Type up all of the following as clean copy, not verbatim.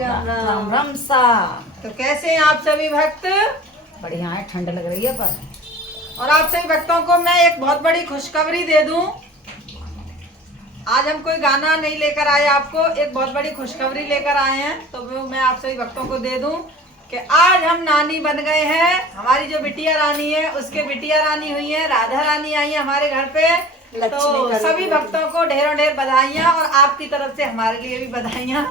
राम राम। राम राम सा। तो कैसे हैं आप सभी भक्त? बढ़िया है, ठंड लग रही है पर। और आप सभी भक्तों को मैं एक बहुत बड़ी खुशखबरी दे दूं। आज हम कोई गाना नहीं लेकर आए, आपको एक बहुत बड़ी खुशखबरी लेकर आए हैं। तो वो मैं आप सभी भक्तों को दे दूं कि आज हम नानी बन गए हैं। हमारी जो बिटिया रानी है उसके बिटिया रानी हुई है, राधा रानी आई है हमारे घर पे। तो सभी भक्तों को ढेरों ढेर बधाइयाँ और आपकी तरफ से हमारे लिए भी बधाइयाँ।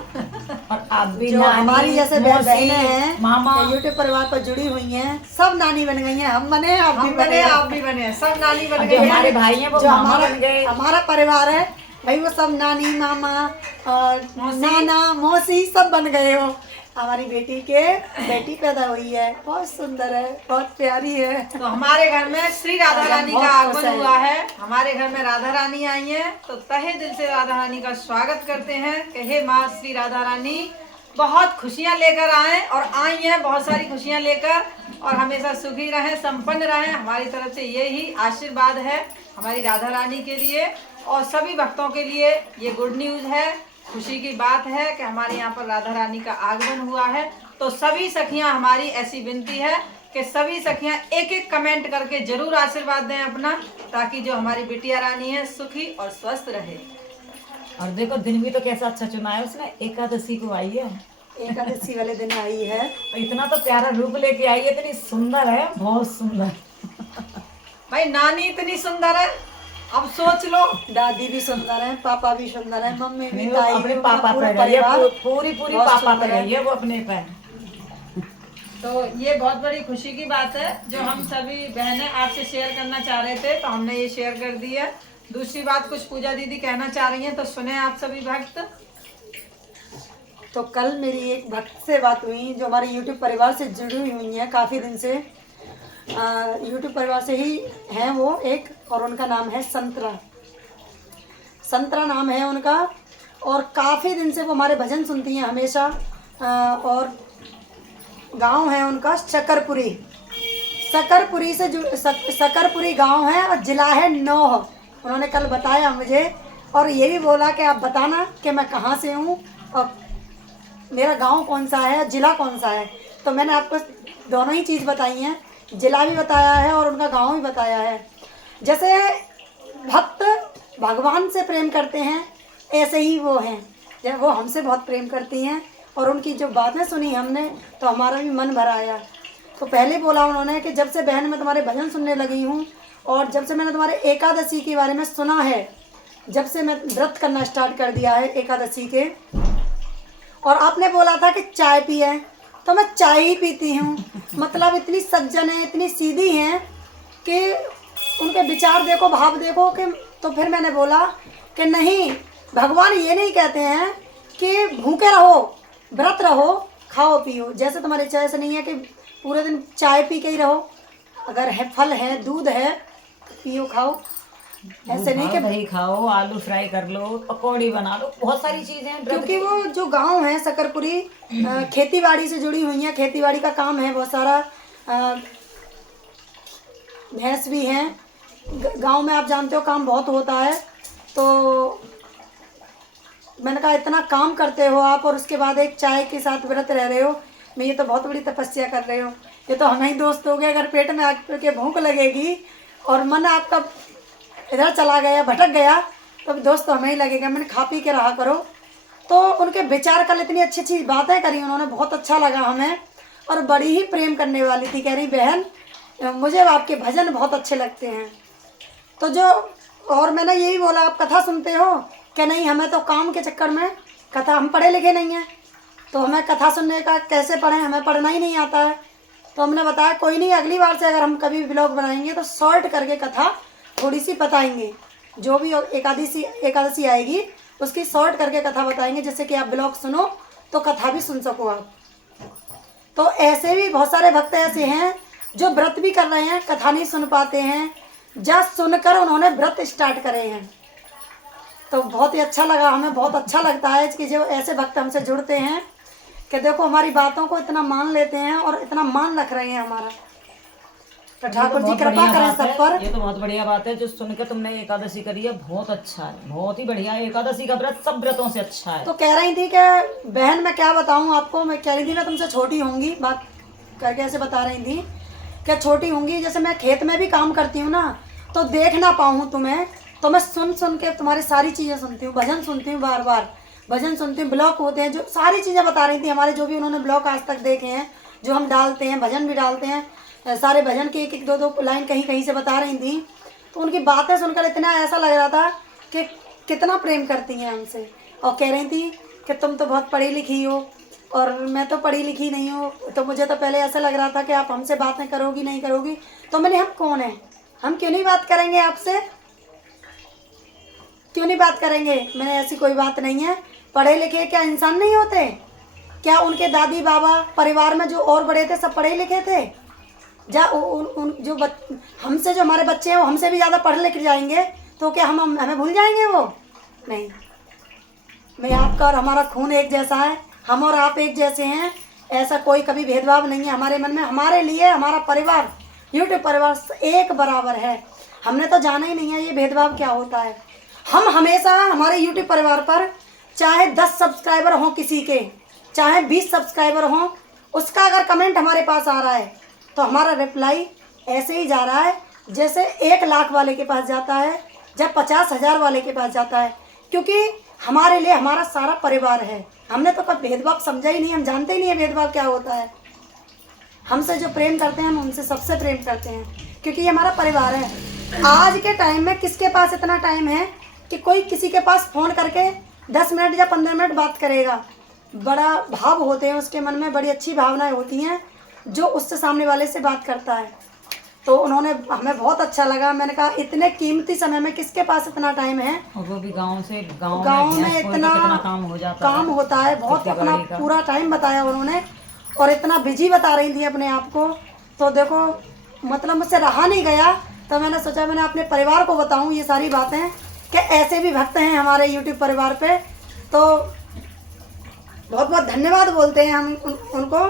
और आप भी जो हमारी जैसे बहनें हैं, मामा यूट्यूब परिवार पर जुड़ी हुई हैं, सब नानी बन गई हैं। हम बने, आप भी हम बने, बने, आप भी बने, सब नानी बन जो गए हमारे हैं। भाई हैं वो जो मामा बन गए। हमारा परिवार है भाई, वो सब नानी मामा और नाना मौसी सब बन गए हो। हमारी बेटी पैदा हुई है, बहुत सुंदर है, बहुत प्यारी है। तो हमारे घर में श्री राधा रानी का बहुत खुश आगमन हैं। हुआ है। हमारे घर में राधा रानी आई हैं, तो तहे दिल से राधा रानी का स्वागत करते हैं कि हे माँ श्री राधा रानी बहुत खुशियाँ लेकर आए और आई हैं बहुत सारी खुशियाँ लेकर, और हमेशा सुखी रहें, संपन्न रहें। हमारी तरफ से यही आशीर्वाद है हमारी राधा रानी के लिए और सभी भक्तों के लिए। ये गुड न्यूज़ है, खुशी की बात है कि हमारे यहाँ पर राधा रानी का आगमन हुआ है। तो सभी सखियाँ, हमारी ऐसी विनती है कि सभी सखियाँ एक एक कमेंट करके जरूर आशीर्वाद दें अपना, ताकि जो हमारी बिटिया रानी है सुखी और स्वस्थ रहे। और देखो दिन भी तो कैसा अच्छा चुना है उसने, एकादशी को आई है। एकादशी वाले दिन आई है। और इतना तो प्यारा रूप लेके आई है, इतनी सुंदर है, बहुत सुंदर। भाई नानी इतनी सुंदर है, अब सोच लो। दादी भी सुंदर है, पापा भी सुंदर है, मम्मी भी, वो ताई अपने भी, पापा पूरा पे गई है, परिवार पूरी बहुत पापा पे सुंदर है। गई है वो अपने पे। तो ये बहुत बड़ी खुशी की बात है जो हम सभी बहनें आपसे शेयर करना चाह रहे थे, तो हमने ये शेयर कर दी है। दूसरी बात कुछ पूजा दीदी कहना चाह रही हैं, तो सुने आप सभी भक्त। तो कल मेरी एक भक्त से बात हुई जो हमारे यूट्यूब परिवार से जुड़ी हुई हैं काफ़ी दिन से। यूट्यूब परिवार से ही हैं वो एक, और उनका नाम है संतरा नाम है उनका। और काफ़ी दिन से वो हमारे भजन सुनती हैं हमेशा। और गांव है उनका शकरपुरी से शकरपुरी गांव है और जिला है नौह। उन्होंने कल बताया मुझे और ये भी बोला कि आप बताना कि मैं कहाँ से हूँ और मेरा गांव कौन सा है, जिला कौन सा है। तो मैंने आपको दोनों ही चीज़ बताई हैं, जिला भी बताया है और उनका गांव भी बताया है। जैसे भक्त भगवान से प्रेम करते हैं, ऐसे ही वो हैं। जब वो हमसे बहुत प्रेम करती हैं और उनकी जो बातें सुनी हमने तो हमारा भी मन भर आया। तो पहले बोला उन्होंने कि जब से बहन मैं तुम्हारे भजन सुनने लगी हूँ और जब से मैंने तुम्हारे एकादशी के बारे में सुना है, जब से मैं व्रत करना स्टार्ट कर दिया है एकादशी के, और आपने बोला था कि चाय पिए, तो मैं चाय ही पीती हूँ। मतलब इतनी सज्जन है, इतनी सीधी हैं कि उनके विचार देखो, भाव देखो कि। तो फिर मैंने बोला कि नहीं, भगवान ये नहीं कहते हैं कि भूखे रहो, व्रत रहो, खाओ पियो। जैसे तुम्हारी इच्छा ऐसे नहीं है कि पूरे दिन चाय पी के ही रहो। अगर है फल है, दूध है, पियो खाओ। ऐसे नहीं कि दही खाओ, आलू फ्राई कर लो, पकौड़ी बना लो, बहुत सारी चीजें हैं। क्योंकि वो जो गांव है शकरपुरी खेती बाड़ी से जुड़ी हुई है, खेती बाड़ी का काम है बहुत सारा। भैंस भी हैं गांव में, आप जानते हो काम बहुत होता है। तो मैंने कहा इतना काम करते हो आप और उसके बाद एक चाय के साथ व्रत रह रहे हो, मैं ये तो बहुत बड़ी तपस्या कर रहे हो। ये तो हमें ही दोस्त हो गए। अगर पेट में आके भूख लगेगी और मन आपका इधर चला गया, भटक गया, तो दोस्त तो हमें ही लगेगा। मैंने खा पी के रहा करो। तो उनके विचार कल इतनी अच्छी अच्छी बातें करी उन्होंने, बहुत अच्छा लगा हमें और बड़ी ही प्रेम करने वाली थी। कह रही बहन मुझे आपके भजन बहुत अच्छे लगते हैं। तो जो और मैंने यही बोला आप कथा सुनते हो कि नहीं, हमें तो काम के चक्कर में कथा, हम पढ़े लिखे नहीं हैं तो हमें कथा सुनने का कैसे पढ़ें, हमें पढ़ना ही नहीं आता है। तो हमने बताया कोई नहीं, अगली बार से अगर हम कभी ब्लॉग बनाएंगे तो शॉर्ट करके कथा थोड़ी सी बताएंगे। जो भी एकादशी आएगी उसकी शॉर्ट करके कथा बताएंगे, जैसे कि आप ब्लॉग सुनो तो कथा भी सुन सको आप। तो ऐसे भी बहुत सारे भक्त ऐसे हैं जो व्रत भी कर रहे हैं, कथा नहीं सुन पाते हैं, जस्ट सुनकर उन्होंने व्रत स्टार्ट करे हैं। तो बहुत ही अच्छा लगा, हमें बहुत अच्छा लगता है कि जो ऐसे भक्त हमसे जुड़ते हैं कि देखो हमारी बातों को इतना मान लेते हैं और इतना मान रख रहे हैं हमारा। तो ठाकुर जी बहुत कृपा बढ़िया करें बात सब है। पर। ये तो बहुत बढ़िया बात है जो सुन के तुमने एकादशी करी है, बहुत अच्छा है, बहुत ही बढ़िया है। एकादशी का व्रत सब व्रतों से अच्छा है। तो कह रही थी कि बहन मैं क्या बताऊं आपको, मैं कह रही थी मैं तुमसे छोटी होंगी, बात करके ऐसे बता रही थी कि छोटी होंगी, जैसे मैं खेत में भी काम करती हूँ ना, तो देख ना पाऊँ तुम्हें, तो मैं सुन सुन के तुम्हारी सारी चीज़ें सुनती हूँ, भजन सुनती हूँ, बार बार भजन सुनती हूँ, ब्लॉग होते हैं जो सारी चीज़ें बता रही थी हमारे, जो भी उन्होंने ब्लॉग आज तक देखे हैं, जो हम डालते हैं, भजन भी डालते हैं, सारे भजन के एक एक दो दो लाइन कहीं कहीं से बता रही थी। तो उनकी बातें सुनकर इतना ऐसा लग रहा था कि कितना प्रेम करती हैं हमसे। और कह रही थी कि तुम तो बहुत पढ़ी लिखी हो और मैं तो पढ़ी लिखी नहीं हूँ, तो मुझे तो पहले ऐसा लग रहा था कि आप हमसे बातें करोगी नहीं करोगी। तो मैंने हम कौन हैं, हम क्यों नहीं बात करेंगे आपसे, क्यों नहीं बात करेंगे। मैंने ऐसी कोई बात नहीं है। पढ़े लिखे क्या इंसान नहीं होते क्या? उनके दादी बाबा परिवार में जो और बड़े थे सब पढ़े लिखे थे? जो हमसे जो हमारे बच्चे हैं वो हमसे भी ज़्यादा पढ़ लिख जाएंगे तो क्या हम हमें भूल जाएंगे? वो नहीं। मैं आपका और हमारा खून एक जैसा है, हम और आप एक जैसे हैं, ऐसा कोई कभी भेदभाव नहीं है हमारे मन में। हमारे लिए हमारा परिवार, यूट्यूब परिवार एक बराबर है। हमने तो जाना ही नहीं है ये भेदभाव क्या होता है। हम हमेशा हमारे यूट्यूब परिवार पर चाहे 10 सब्सक्राइबर हों किसी के, चाहे 20 सब्सक्राइबर हों, उसका अगर कमेंट हमारे पास आ रहा है तो हमारा रिप्लाई ऐसे ही जा रहा है जैसे 1 लाख वाले के पास जाता है, जब 50,000 वाले के पास जाता है, क्योंकि हमारे लिए हमारा सारा परिवार है। हमने तो कभी भेदभाव समझा ही नहीं, हम जानते ही नहीं है भेदभाव क्या होता है। हमसे जो प्रेम करते हैं हम उनसे सबसे प्रेम करते हैं, क्योंकि ये हमारा परिवार है। आज के टाइम में किसके पास इतना टाइम है कि कोई किसी के पास फ़ोन करके 10 मिनट या 15 मिनट बात करेगा? बड़ा भाव होते हैं उसके मन में, बड़ी अच्छी भावनाएं होती हैं जो उससे सामने वाले से बात करता है। तो उन्होंने हमें बहुत अच्छा लगा। मैंने कहा इतने कीमती समय में किसके पास इतना टाइम है, और वो भी गांव में इतना काम हो जाता काम होता है। बहुत अपना पूरा टाइम बताया उन्होंने और इतना बिजी बता रही थी अपने आप को। तो देखो मतलब मुझसे रहा नहीं गया, तो मैंने सोचा मैंने अपने परिवार को बताऊं ये सारी बातें कि ऐसे भी भक्त हैं हमारे यूट्यूब परिवार पे। तो बहुत बहुत धन्यवाद बोलते हैं हम उनको।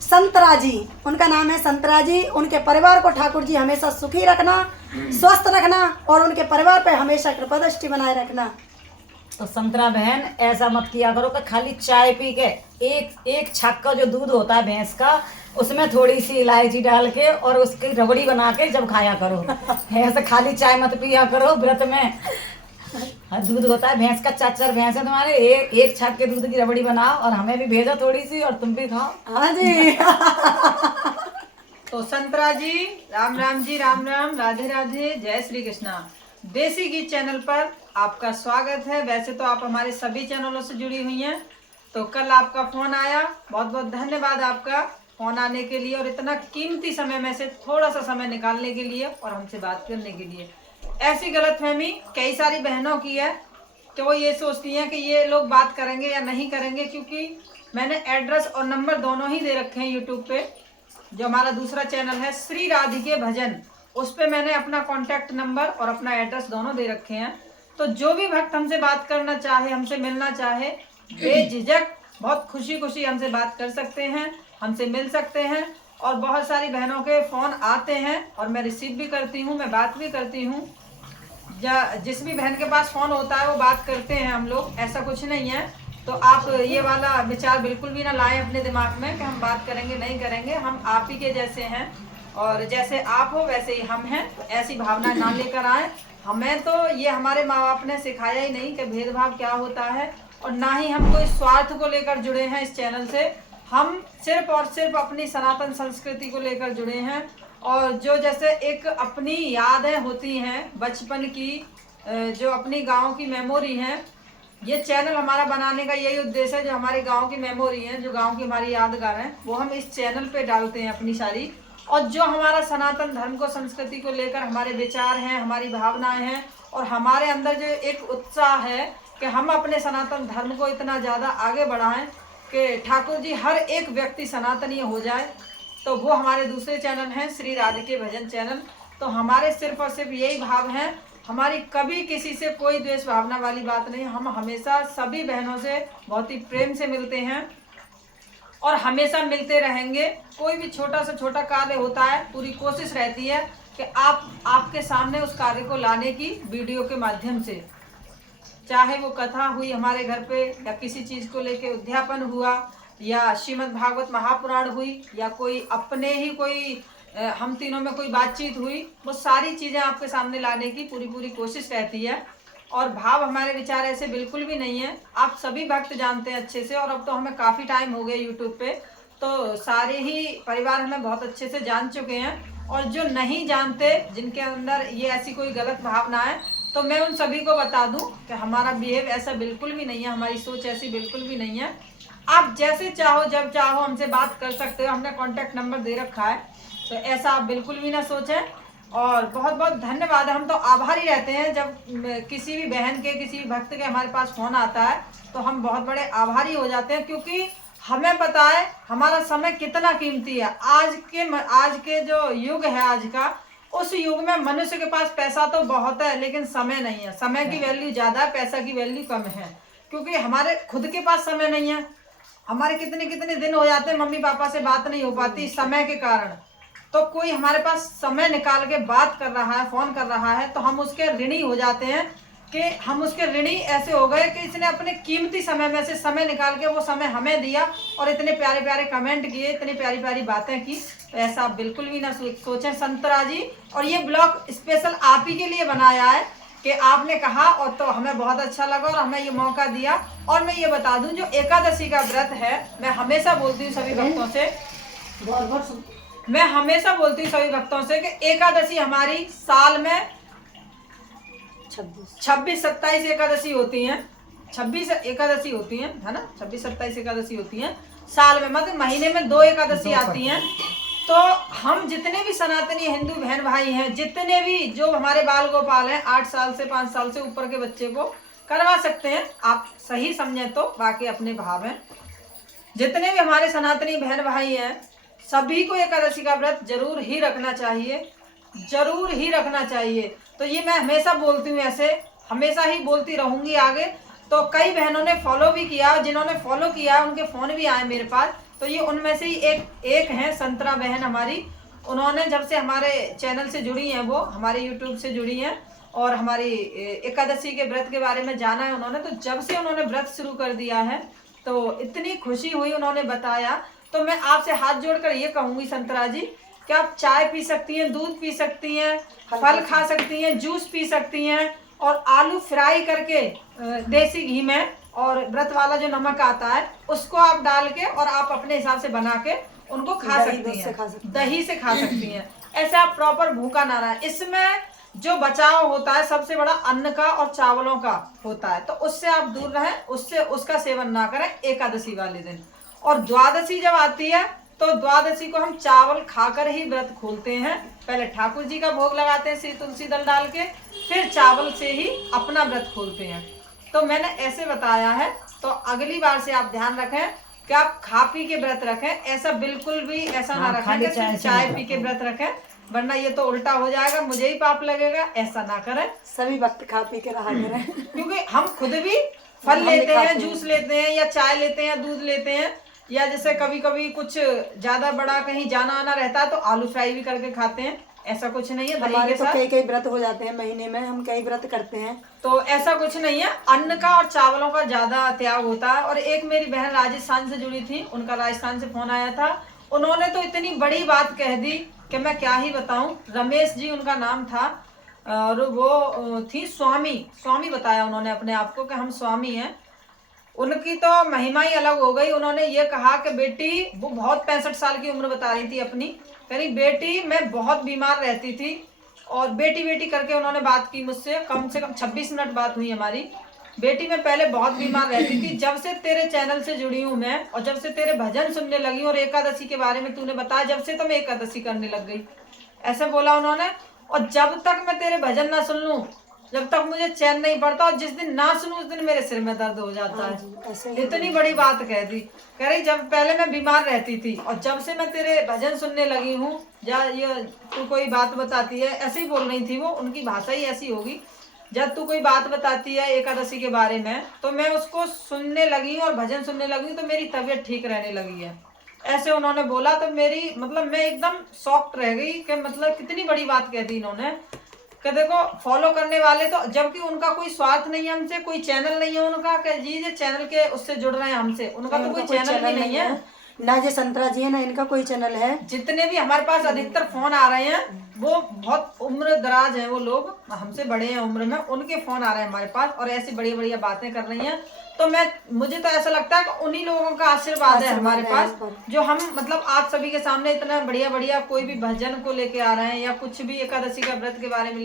संतरा जी उनका नाम है, संतरा जी। उनके परिवार को ठाकुर जी हमेशा सुखी रखना, स्वस्थ रखना और उनके परिवार पे हमेशा कृपा दृष्टि बनाए रखना। तो संतरा बहन ऐसा मत किया करो कि खाली चाय पी के एक छक का जो दूध होता है भैंस का, उसमें थोड़ी सी इलायची डाल के और उसकी रबड़ी बना के जब खाया करो। ऐसे खाली चाय मत पिया करो व्रत में। दूध होता है भैंस का, 4 भैंस है तुम्हारे, एक छक के दूध की रबड़ी बनाओ और हमें भी भेजो थोड़ी सी और तुम भी खाओ। हाँ जी। तो संतरा जी, राम राम जी, राम राम, राधे राधे, जय श्री कृष्णा। देसी गीत चैनल पर आपका स्वागत है। वैसे तो आप हमारे सभी चैनलों से जुड़ी हुई हैं, तो कल आपका फोन आया, बहुत बहुत धन्यवाद आपका फोन आने के लिए और इतना कीमती समय में से थोड़ा सा समय निकालने के लिए और हमसे बात करने के लिए। ऐसी गलतफहमी कई सारी बहनों की है कि वो ये सोचती हैं कि ये लोग बात करेंगे या नहीं करेंगे, क्योंकि मैंने एड्रेस और नंबर दोनों ही दे रखे हैं यूट्यूब पे। जो हमारा दूसरा चैनल है श्री राधिके भजन, उस पे मैंने अपना कॉन्टैक्ट नंबर और अपना एड्रेस दोनों दे रखे हैं। तो जो भी भक्त हमसे बात करना चाहे, हमसे मिलना चाहे, बेझिझक बहुत खुशी खुशी हमसे बात कर सकते हैं, हमसे मिल सकते हैं। और बहुत सारी बहनों के फ़ोन आते हैं और मैं रिसीव भी करती हूँ, मैं बात भी करती हूँ। जिस भी बहन के पास फ़ोन होता है वो बात करते हैं हम लोग, ऐसा कुछ नहीं है। तो आप ये वाला विचार बिल्कुल भी ना लाएं अपने दिमाग में कि हम बात करेंगे नहीं करेंगे। हम आप ही के जैसे हैं और जैसे आप हो वैसे ही हम हैं, ऐसी भावना ना लेकर आए। हमें तो ये हमारे माँ बाप ने सिखाया ही नहीं कि भेदभाव क्या होता है, और ना ही हम कोई स्वार्थ को लेकर जुड़े हैं इस चैनल से। हम सिर्फ और सिर्फ अपनी सनातन संस्कृति को लेकर जुड़े हैं। और जो जैसे एक अपनी यादें होती हैं बचपन की, जो अपनी गांव की मेमोरी हैं, ये चैनल हमारा बनाने का यही उद्देश्य है। जो हमारे गांव की मेमोरी हैं, जो गांव की हमारी यादगार हैं, वो हम इस चैनल पे डालते हैं अपनी सारी। और जो हमारा सनातन धर्म को, संस्कृति को लेकर हमारे विचार हैं, हमारी भावनाएं हैं और हमारे अंदर जो एक उत्साह है कि हम अपने सनातन धर्म को इतना ज़्यादा आगे बढ़ाएं कि ठाकुर जी हर एक व्यक्ति सनातनीय हो जाए, तो वो हमारे दूसरे चैनल हैं श्री राधिके भजन चैनल। तो हमारे सिर्फ और सिर्फ यही भाव हैं, हमारी कभी किसी से कोई द्वेष भावना वाली बात नहीं। हम हमेशा सभी बहनों से बहुत ही प्रेम से मिलते हैं और हमेशा मिलते रहेंगे। कोई भी छोटा से छोटा कार्य होता है, पूरी कोशिश रहती है कि आपके सामने उस कार्य को लाने की वीडियो के माध्यम से, चाहे वो कथा हुई हमारे घर पे या किसी चीज को लेके उद्यापन हुआ या श्रीमद् भागवत महापुराण हुई या कोई अपने ही कोई हम तीनों में कोई बातचीत हुई, वो सारी चीजें आपके सामने लाने की पूरी कोशिश रहती है। और भाव हमारे विचार ऐसे बिल्कुल भी नहीं है, आप सभी भक्त जानते हैं अच्छे से। और अब तो हमें काफी टाइम हो गया यूट्यूब पे, तो सारे ही परिवार हमें बहुत अच्छे से जान चुके हैं। और जो नहीं जानते, जिनके अंदर ये ऐसी कोई गलत भावना है, तो मैं उन सभी को बता दूं कि हमारा बिहेव ऐसा बिल्कुल भी नहीं है, हमारी सोच ऐसी बिल्कुल भी नहीं है। आप जैसे चाहो जब चाहो हमसे बात कर सकते हो, हमने कॉन्टैक्ट नंबर दे रखा है, तो ऐसा आप बिल्कुल भी ना सोचें। और बहुत बहुत धन्यवाद। हम तो आभारी रहते हैं जब किसी भी बहन के, किसी भी भक्त के हमारे पास फोन आता है, तो हम बहुत बड़े आभारी हो जाते हैं, क्योंकि हमें पता है हमारा समय कितना कीमती है। आज के जो युग है आज का, उस युग में मनुष्य के पास पैसा तो बहुत है, लेकिन समय नहीं है। समय की वैल्यू ज्यादा है, पैसा की वैल्यू कम है, क्योंकि हमारे खुद के पास समय नहीं है। हमारे कितने दिन हो जाते हैं मम्मी पापा से बात नहीं हो पाती समय के कारण। तो कोई हमारे पास समय निकाल के बात कर रहा है, फोन कर रहा है, तो हम उसके ऋणी हो जाते हैं कि हम उसके ऋणी ऐसे हो गए कि इसने अपने कीमती समय में से समय निकाल के वो समय हमें दिया और इतने प्यारे प्यारे कमेंट किए, इतनी प्यारी प्यारी बातें की। तो ऐसा आप बिल्कुल भी ना सोचें संतरा जी। और ये ब्लॉग स्पेशल आप ही के लिए बनाया है कि आपने कहा, और तो हमें बहुत अच्छा लगा और हमें ये मौका दिया। और मैं ये बता दूं, जो एकादशी का व्रत है, मैं हमेशा बोलती हूँ सभी भक्तों से, मैं हमेशा बोलती हूँ सभी भक्तों से कि एकादशी हमारी साल में 26-27 एकादशी होती हैं, 26 एकादशी होती हैं, है ना, 26-27 एकादशी होती हैं साल में, मतलब महीने में 2 एकादशी आती हैं। तो हम जितने भी सनातनी हिंदू बहन भाई हैं, जितने भी जो हमारे बाल गोपाल हैं, 8 साल से 5 साल से ऊपर के बच्चे को करवा सकते हैं, आप सही समझें तो, बाकी अपने भाव हैं। जितने भी हमारे सनातनी बहन भाई हैं, सभी को एकादशी का व्रत जरूर ही रखना चाहिए, जरूर ही रखना चाहिए। तो ये मैं हमेशा बोलती हूँ, ऐसे हमेशा ही बोलती रहूंगी आगे। तो कई बहनों ने फॉलो भी किया, जिन्होंने फॉलो किया उनके फोन भी आए मेरे पास। तो ये उनमें से ही एक हैं संतरा बहन हमारी। उन्होंने जब से हमारे चैनल से जुड़ी हैं, वो हमारे यूट्यूब से जुड़ी हैं और हमारी एकादशी के व्रत के बारे में जाना है उन्होंने। तो जब से उन्होंने व्रत शुरू कर दिया है, तो इतनी खुशी हुई, उन्होंने बताया। तो मैं आपसे हाथ जोड़कर ये कहूंगी संतरा जी कि आप चाय पी सकती हैं, दूध पी सकती हैं, फल खा सकती हैं, जूस पी सकती हैं, और आलू फ्राई करके देसी घी में, और व्रत वाला जो नमक आता है उसको आप डाल के और आप अपने हिसाब से बना के उनको खा सकती हैं, दही से खा सकती हैं। ऐसे आप प्रॉपर भूखा ना रहे। इसमें जो बचाव होता है सबसे बड़ा अन्न का और चावलों का होता है, तो उससे आप दूर रहें, उससे उसका सेवन ना करें एकादशी वाले दिन। और द्वादशी जब आती है, तो द्वादशी को हम चावल खाकर ही व्रत खोलते हैं। पहले ठाकुर जी का भोग लगाते हैं श्री तुलसी दल डाल के, फिर चावल से ही अपना व्रत खोलते हैं। तो मैंने ऐसे बताया है, तो अगली बार से आप ध्यान रखें कि आप खा पी के व्रत रखें। ऐसा बिल्कुल भी ऐसा ना रखें कि सिर्फ चाय पी के व्रत रखें, वरना ये तो उल्टा हो जाएगा, मुझे ही पाप लगेगा। ऐसा ना करें, सभी वक्त खा पी के रहा करें। क्योंकि हम खुद भी फल लेते हैं, जूस लेते हैं, या चाय लेते हैं, या दूध लेते हैं, या जैसे कभी कभी कुछ ज्यादा बड़ा कहीं जाना आना रहता है तो आलू फ्राई भी करके खाते हैं। ऐसा कुछ नहीं है, हमारे तो कई व्रत हो जाते हैं महीने में, हम कई व्रत करते हैं, तो ऐसा कुछ नहीं है। अन्न का और चावलों का ज्यादा त्याग होता है। और एक मेरी बहन राजस्थान से जुड़ी थी, उनका राजस्थान से फोन आया था, उन्होंने तो इतनी बड़ी बात कह दी कि मैं क्या ही बताऊं। रमेश जी उनका नाम था, और वो थी स्वामी बताया उन्होंने अपने आप को कि हम स्वामी हैं। उनकी तो महिमा ही अलग हो गई। उन्होंने ये कहा कि बेटी, वो बहुत 65 साल की उम्र बता रही थी अपनी, कह रही बेटी मैं बहुत बीमार रहती थी, और बेटी बेटी करके उन्होंने बात की मुझसे, कम से कम 26 मिनट बात हुई हमारी। बेटी मैं पहले बहुत बीमार रहती थी, जब से तेरे चैनल से जुड़ी हूँ मैं, और जब से तेरे भजन सुनने लगी और एकादशी के बारे में तूने बताया, जब से तो मैं एकादशी करने लग गई, ऐसे बोला उन्होंने। और जब तक मैं तेरे भजन ना सुन लूं, जब तक मुझे चैन नहीं पड़ता, और जिस दिन ना सुनूं उस दिन मेरे सिर में दर्द हो जाता है। इतनी बड़ी बात कह दी। कह रही जब पहले मैं बीमार रहती थी, और जब से मैं तेरे भजन सुनने लगी हूँ, या ये तू कोई बात बताती है, ऐसे ही बोल रही थी वो, उनकी भाषा ही ऐसी होगी, जब तू कोई बात बताती है एकादशी के बारे में, तो मैं उसको सुनने लगी हूँ और भजन सुनने लगी हूँ, तो मेरी तबीयत ठीक रहने लगी है। ऐसे उन्होंने बोला तो मेरी मतलब मैं एकदम शॉक्ड रह गई कि मतलब कितनी बड़ी बात कह दी इन्होंने कि देखो फॉलो करने वाले तो, जबकि उनका कोई स्वार्थ नहीं है हमसे, कोई चैनल नहीं है उनका कि जी ये चैनल के उससे जुड़ रहे हैं हमसे, उनका तो कोई चैनल भी नहीं है ना। जो संतरा जी है ना, इनका कोई चैनल है। जितने भी हमारे पास अधिकतर फोन आ रहे हैं वो बहुत उम्र दराज हैं, वो लोग हमसे बड़े हैं उम्र में, उनके फोन आ रहे हैं हमारे पास और ऐसी बड़ी बढ़िया बातें कर रही हैं। तो मुझे तो ऐसा लगता है कि उन्हीं लोगों का आशीर्वाद है हमारे पास, जो हम मतलब आप सभी के सामने इतना बढ़िया बढ़िया कोई भी भजन को लेके आ रहे हैं या कुछ भी एकादशी का व्रत के बारे में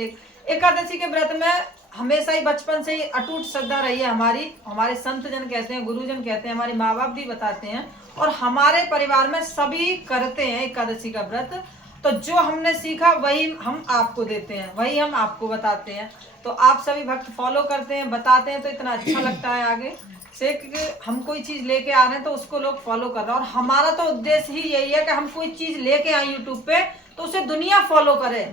एकादशी के व्रत में हमेशा ही बचपन से ही अटूट श्रद्धा रही है हमारी। हमारे संत जन कहते हैं, गुरुजन कहते हैं, हमारे माँ बाप भी बताते हैं और हमारे परिवार में सभी करते हैं एकादशी का व्रत। तो जो हमने सीखा वही हम आपको देते हैं, वही हम आपको बताते हैं। तो आप सभी भक्त फॉलो करते हैं, बताते हैं, तो इतना अच्छा लगता है आगे से कि हम कोई चीज लेके आ रहे हैं तो उसको लोग फॉलो कर रहे हैं। और हमारा तो उद्देश्य ही यही है कि हम कोई चीज लेके आए यूट्यूब पे तो उसे दुनिया फॉलो करे।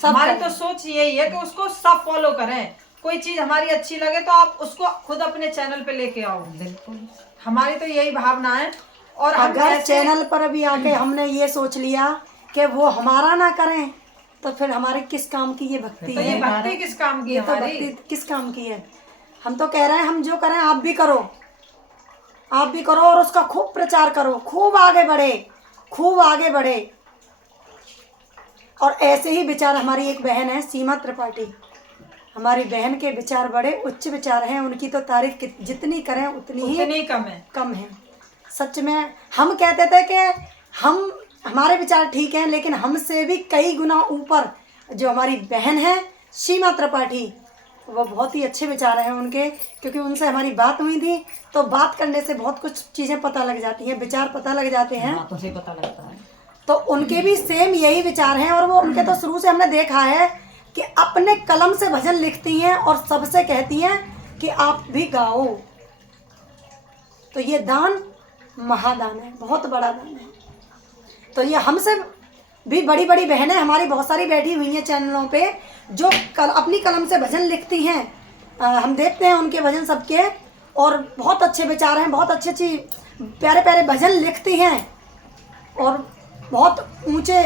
हमारी तो सोच यही है कि उसको सब फॉलो करें। कोई चीज हमारी अच्छी लगे तो आप उसको खुद अपने चैनल पे लेके आओ। बिल्कुल, हमारी तो यही भावना है। और अगर चैनल पर अभी आके हमने ये सोच लिया कि वो हमारा ना करें तो फिर हमारे किस काम की ये भक्ति तो है? ये भक्ति किस काम की ये तो हमारी? भक्ति किस काम की है? हम तो कह रहे हैं हम जो करें आप भी करो, आप भी करो और उसका खूब प्रचार करो, खूब आगे बढ़े, खूब आगे बढ़े। और ऐसे ही विचार, हमारी एक बहन है सीमा त्रिपाठी, हमारी बहन के विचार बड़े उच्च विचार हैं। उनकी तो तारीफ जितनी करें उतनी ही कम है। सच में हम कहते थे कि हमारे विचार ठीक हैं, लेकिन हमसे भी कई गुना ऊपर जो हमारी बहन है सीमा त्रिपाठी, वो बहुत ही अच्छे विचार हैं उनके। क्योंकि उनसे हमारी बात हुई थी तो बात करने से बहुत कुछ चीज़ें पता लग जाती हैं, विचार पता लग जाते हैं, बातों से पता लगता है। तो उनके भी सेम यही विचार हैं। और वो उनके तो शुरू से हमने देखा है कि अपने कलम से भजन लिखती हैं और सबसे कहती हैं कि आप भी गाओ। तो ये दान महादान है, बहुत बड़ा दान है। तो ये हमसे भी बड़ी बड़ी बहनें हमारी बहुत सारी बैठी हुई हैं चैनलों पे जो अपनी कलम से भजन लिखती हैं। हम देखते हैं उनके भजन सबके, और बहुत अच्छे विचार हैं, बहुत अच्छी अच्छी प्यारे प्यारे भजन लिखती हैं और बहुत ऊंचे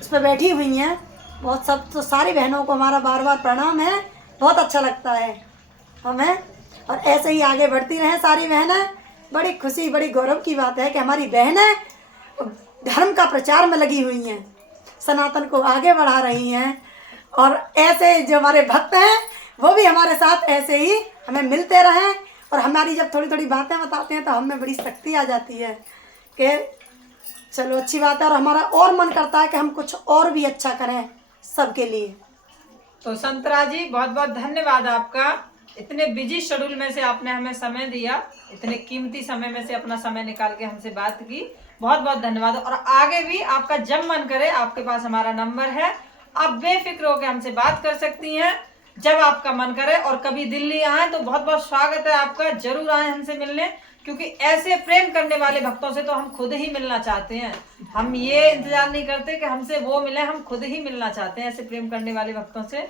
उस पर बैठी हुई हैं। बहुत सब तो सारी बहनों को हमारा बार बार प्रणाम है, बहुत अच्छा लगता है हमें। और ऐसे ही आगे बढ़ती रहें सारी बहनें। बड़ी खुशी, बड़ी गौरव की बात है कि हमारी बहनें धर्म का प्रचार में लगी हुई हैं, सनातन को आगे बढ़ा रही हैं। और ऐसे जो हमारे भक्त हैं वो भी हमारे साथ ऐसे ही हमें मिलते रहें। और हमारी जब थोड़ी थोड़ी बातें बताते हैं तो हमें बड़ी शक्ति आ जाती है कि चलो अच्छी बात है, और हमारा और मन करता है कि हम कुछ और भी अच्छा करें सबके लिए। तो संतरा जी बहुत बहुत धन्यवाद आपका, इतने बिजी शेड्यूल में से आपने हमें समय दिया, इतने कीमती समय में से अपना समय निकाल के हमसे बात की, बहुत बहुत धन्यवाद। और आगे भी आपका जब मन करे, आपके पास हमारा नंबर है, आप बेफिक्र होकर हमसे बात कर सकती हैं जब आपका मन करे। और कभी दिल्ली आए तो बहुत बहुत स्वागत है आपका, जरूर आए हमसे मिलने, क्योंकि ऐसे प्रेम करने वाले भक्तों से तो हम खुद ही मिलना चाहते हैं। हम ये इंतजार नहीं करते कि हमसे वो मिले, हम खुद ही मिलना चाहते हैं ऐसे प्रेम करने वाले भक्तों से।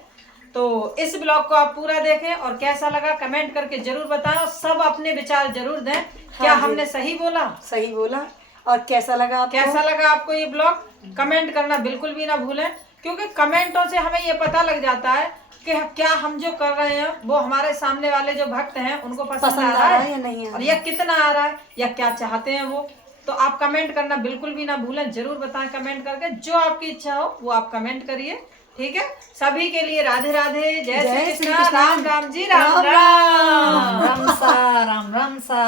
तो इस ब्लॉग को आप पूरा देखें और कैसा लगा कमेंट करके जरूर बताएं, और सब अपने विचार जरूर दें। क्या हमने सही बोला? सही बोला। और कैसा लगा आपको ये ब्लॉग? कमेंट करना बिल्कुल भी ना भूलें, क्योंकि कमेंटों से हमें ये पता लग जाता है कि क्या हम जो कर रहे हैं वो हमारे सामने वाले जो भक्त हैं उनको पसंद आ रहा है या नहीं, और या कितना आ रहा है, या क्या चाहते हैं वो। तो आप कमेंट करना बिल्कुल भी ना भूलें, जरूर बताएं कमेंट करके, जो आपकी इच्छा हो वो आप कमेंट करिए। ठीक है, सभी के लिए राधे राधे, जय श्री कृष्ण, राम राम जी, राम राम। राम सा, राम राम सा।